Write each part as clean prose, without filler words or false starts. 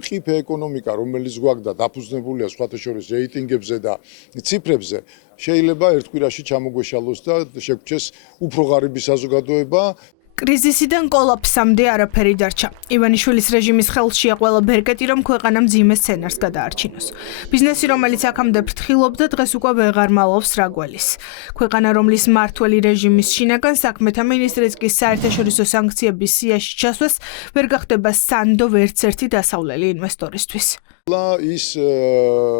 მყიფე ეკონომიკა, რომელიც გვაქვს და დაფუძნებულია სხვათა შორის რეიტინგებზე და ციფრებზე, შეიძლება ერთ კვირაში ჩამოგვეშალოს და შეგვჩეს უფრო ღარიბი საზოგადოება. კრიზისიდან კოლაფსამდე არაფერი დარჩა. ივანიშვილის რეჟიმის ხელშია ყველა ბერკეტი, რომ ქვეყანა მძიმე სცენარს გადაარჩინოს. ბიზნესი, რომელიც აქამდე ფრთხილობდა, დღეს უკვე ვეღარ მალავს რაგველის. ქვეყანა, რომლის მმართველი რეჟიმის შინაგან საქმეთა მინისტრიც კი საერთაშორისო სანქციების სიაში ჩასვეს, ვერ გახდება სანდო ვერცერთი დასავლელი ინვესტორისთვის. ის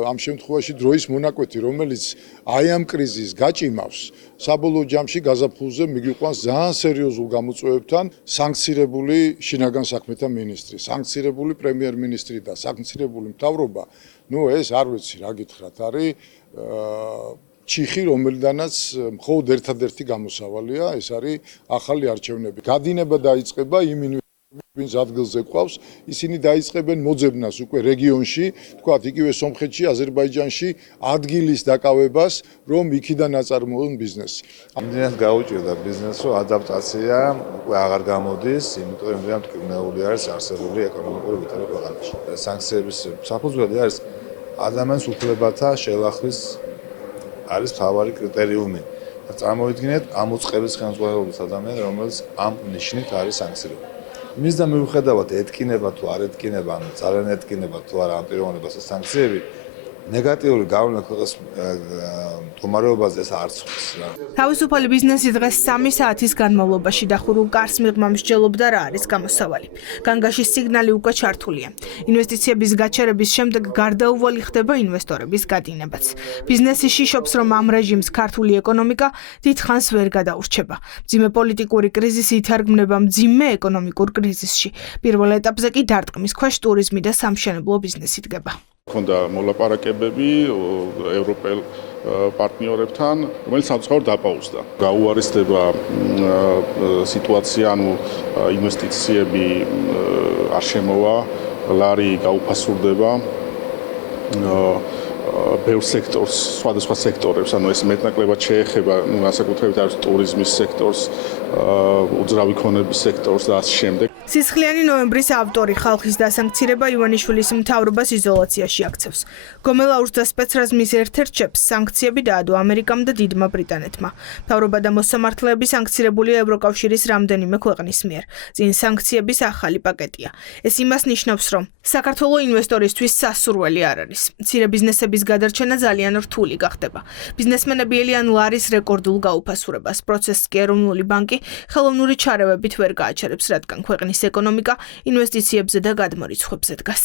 ამ შემთხვევაში დროის მონაკვეთი, რომელიც აი ამ კრიზისს გაჭიმავს, საბოლოო ჯამში გაზაფხულზე მიგვიყვანს ძალიან სერიოზულ გამოწვევებთან სანქცირებული შინაგან საქმეთა მინისტრი, სანქცირებული პრემიერ-მინისტრი და სანქცირებული მთავრობა. ეს არ ვიცი რა გითხრათ, არის ჩიხი, რომელიდანაც მხოლოდ ერთადერთი გამოსავალია, ეს არის ახალი არჩევნები. გადინება დაიწყება იმ ვინც ადგილზე ყავს, ისინი დაიწყებენ მოძებნას უკვე რეგიონში, თქვათ იგივე სომხეთში, აზერბაიჯანში ადგილის დაკავებას, რომ იქიდან აწარმოონ ბიზნესი. ამდენად გაუჭირდა ბიზნესს, რომ ადაპტაცია უკვე აღარ გამოდის, იმიტომ რომ ამდენად მტკივნეული არის არსებული ეკონომიკური ვითარება ქვეყანაში. სანქციების საფუძველი არის ადამიანის უფლებათა შელახვის არის მთავარი კრიტერიუმი. წარმოიდგინეთ ამ უწყების ხელმძღვანელობის ადამიანი, რომელიც ამ ნიშნით არის სანქცირებული. მის და მიუხედავად ეთკინება თუ არ ეთკინება, ანუ ძალიან ეთკინება თუ არა ამ პიროვნებას სანქციები, ნეგატიური გავლენა ქვეყნის მდგომარეობაზე არ ცვლის რა. თავისუფალი ბიზნესი დღეს 3 საათის განმავლობაში დახურულ კარს მიღმა მსჯელობდა რა არის გამოსავალი. განგაშის სიგნალი უკვე ჩართულია. ინვესტიციების გაჩერების შემდეგ გარდაუვალი ხდება ინვესტორების გადინებაც. ბიზნესი შიშობს, რომ ამ რეჟიმს ქართული ეკონომიკა დიდხანს ვერ გადაურჩება. მძიმე პოლიტიკური კრიზისი ითარგმნება მძიმე ეკონომიკურ კრიზისში. პირველ ეტაპზე კი დარტყმის ქვეშ ტურიზმი და სამშენებლო ბიზნესი დგება. ქონდა მოლაპარაკებები ევროპელ პარტნიორებთან, რომელიც სამწუხაროდ დაპაუზდა. გაუარესდება სიტუაცია, ანუ ინვესტიციები არ შემოვა, ლარი გაუფასურდება. ბევრ სექტორს, სხვადასხვა სექტორებს, ანუ ეს მეტნაკლებად შეეხება, განსაკუთრებით არის ტურიზმის სექტორს, უძრავი ქონების სექტორს და ასე შემდეგ. სისხლიანი ნოემბრის ავტორი ხალხის დასანქცირება ივანიშვილის მთავრობას იზოლაციაში აქცევს. გომელაურს და სპეცრაზმის ერთ-ერთ შეფს სანქციები დაადო ამერიკამ და დიდმა ბრიტანეთმა. მთავრობა და მოსამართლეები სანქცირებულია ევროკავშირის რამდენიმე ქვეყნის მიერ. წინ სანქციების ახალი პაკეტია. ეს იმას ნიშნავს, რომ საქართველოს ინვესტორისთვის სასურველი არ არის. მცირე ბიზნესების გადარჩენა ძალიან რთული გახდება. ბიზნესმენები ელიან ლარის რეკორდულ გაუფასურებას. პროცესს კი ეროვნული ბანკი ხელოვნური ჩარევებით ვერ გააჩერებს, რადგან ქვეყნის ეკონომიკა ინვესტიციებზე და გადმორიცხვებზე დგას.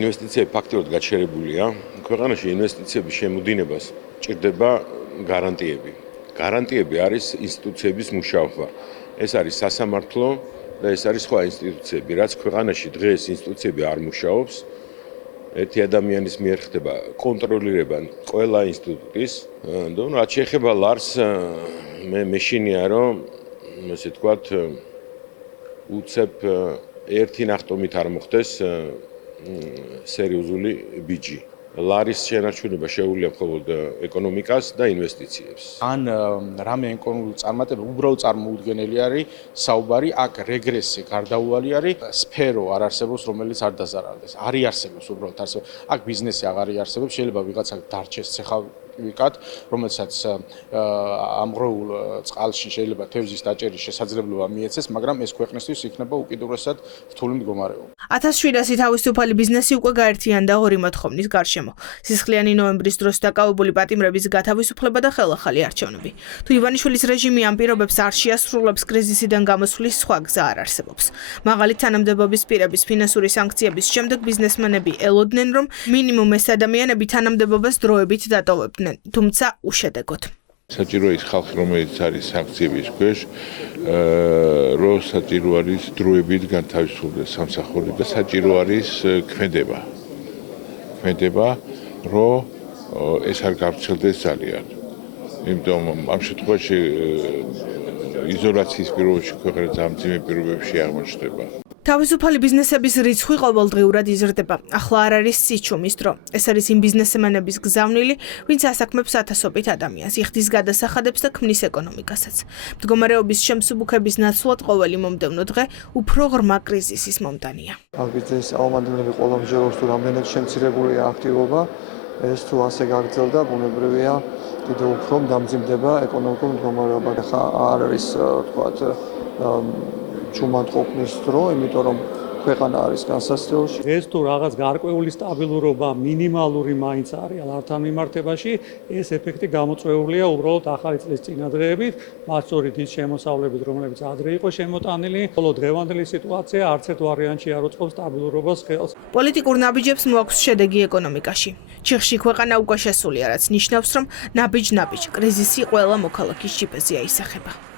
ინვესტიციები ფაქტობრივად გაჩერებულია. ქვეყანაში ინვესტიციების შემოდინებას ჭირდება გარანტიები. გარანტიები არის ინსტიტუციების მუშაობა. ეს არის სასამართლო და ეს არის სხვა ინსტიტუციები, რაც ქვეყანაში დღეს ინსტიტუციები არ მუშაობს. ერთი ადამიანის მიერ ხდება კონტროლირება ყველა ინსტიტუტის. რაც შეეხება ლარს, მე მეშინია რომ ესე ვთქვათ უცებ ერთი ნახტომით არ მოხდეს სერიოზული ბიჯი. ლარის შენარჩუნება შეუძლია მხოლოდ ეკონომიკას და ინვესტიციებს. ან რამე ეკონომიკური წარმატება უბრალოდ წარმოუდგენელი არის საუბარი, აქ რეგრესი გარდაუვალი არის, სფერო არ არსებობს, რომელიც არ დაზარალდეს. არის არსებობს უბრალოდ არსებობს. აქ ბიზნესი აღარ არსებობს, შეიძლება ვიღაცა დარჩეს ცეხავიკად, რომელსაც ამღროულ წყალში შეიძლება თევზის დაჭერის შესაძლებლობა მიეცეს, მაგრამ ეს ქვეყნისთვის იქნება უკიდურესად რთული მდგომარეობა. 1700 თავისუფალი ბიზნესი უკვე გაერთიანდა ორი მოთხოვნით გარშემო. სისხლიანი ნოემბრის დროს დაკავებული პატიმრების გათავისუფლება და ხელახალი არჩევნები. თუ ივანიშვილის რეჟიმი ამ პირობებს არ შეასრულებს, კრიზისიდან გამოსვლის სხვა გზა არ არსებობს. მაღალი თანამდებობის პირების ფინანსური სანქციების შემდეგ ბიზნესმენები ელოდნენ, რომ მინიმუმ ეს ადამიანები თანამდებობას დროებით დატოვებდნენ. თუმცა უშედეგოდ. საჭირო ის ხალხი, რომელიც არის სანქციების ქვეშ, რომ საჭირო არის დროებით განთავისუფლდეს სამსახური და საჭირო არის ქმედება, რომ ეს არ გავრცელდეს ძალიან. იმიტომ ამ შემთხვევაში იზოლაციის პირობებში ქვეყანა ძალიან მძიმე პირობებში აღმოჩნდება. თავისუფალი ბიზნესების რიცხვი ყოველდღიურად იზრდება. ახლა არ არის სიჩუმის დრო. ეს არის იმ ბიზნესმენების გზავნილი, ვინც ასაქმებს ათასობით ადამიანს, იხდის გადასახადებს და ქმნის ეკონომიკასაც. მდგომარეობის შემსუბუქების ნაცვლად ყოველი მომდევნო დღე უფრო ღრმა კრიზისის მომტანია. ბიზნესის წარმომადგენლები ყველამ ჯეროს თუ რამდენად შემცირებულია აქტივობა, ეს თუ ასე გაგრძელდა, ბუნებრივია კიდევ უფრო დამძიმდება ეკონომიკური მდგომარეობა. ხა არ არის თქვათ ჩუმად ყოფნის დრო, იმიტომ რომ ქვეყანა არის განსაცდელში. ეს თუ რაღაც გარკვეული სტაბილურობა მინიმალური მაინც არის ალართან მიმართებაში, ეს ეფექტი გამოწვეულია უბრალოდ ახალი წლის წინადღეებით, მათ შორის ის შემოსავლებით, რომლებიც ადრე იყო შემოტანილი, ხოლო დღევანდელი სიტუაცია არც ერთ ვარიანტში არ უწყობს სტაბილურობას ხელს. პოლიტიკურ ნაბიჯებს მოაქვს შედეგი ეკონომიკაში. ჩიხში ქვეყანა უკვე შესულია, რაც ნიშნავს, რომ ნაბიჯ კრიზისი ყველა მოქალაქის ჭიბეზე აისახება.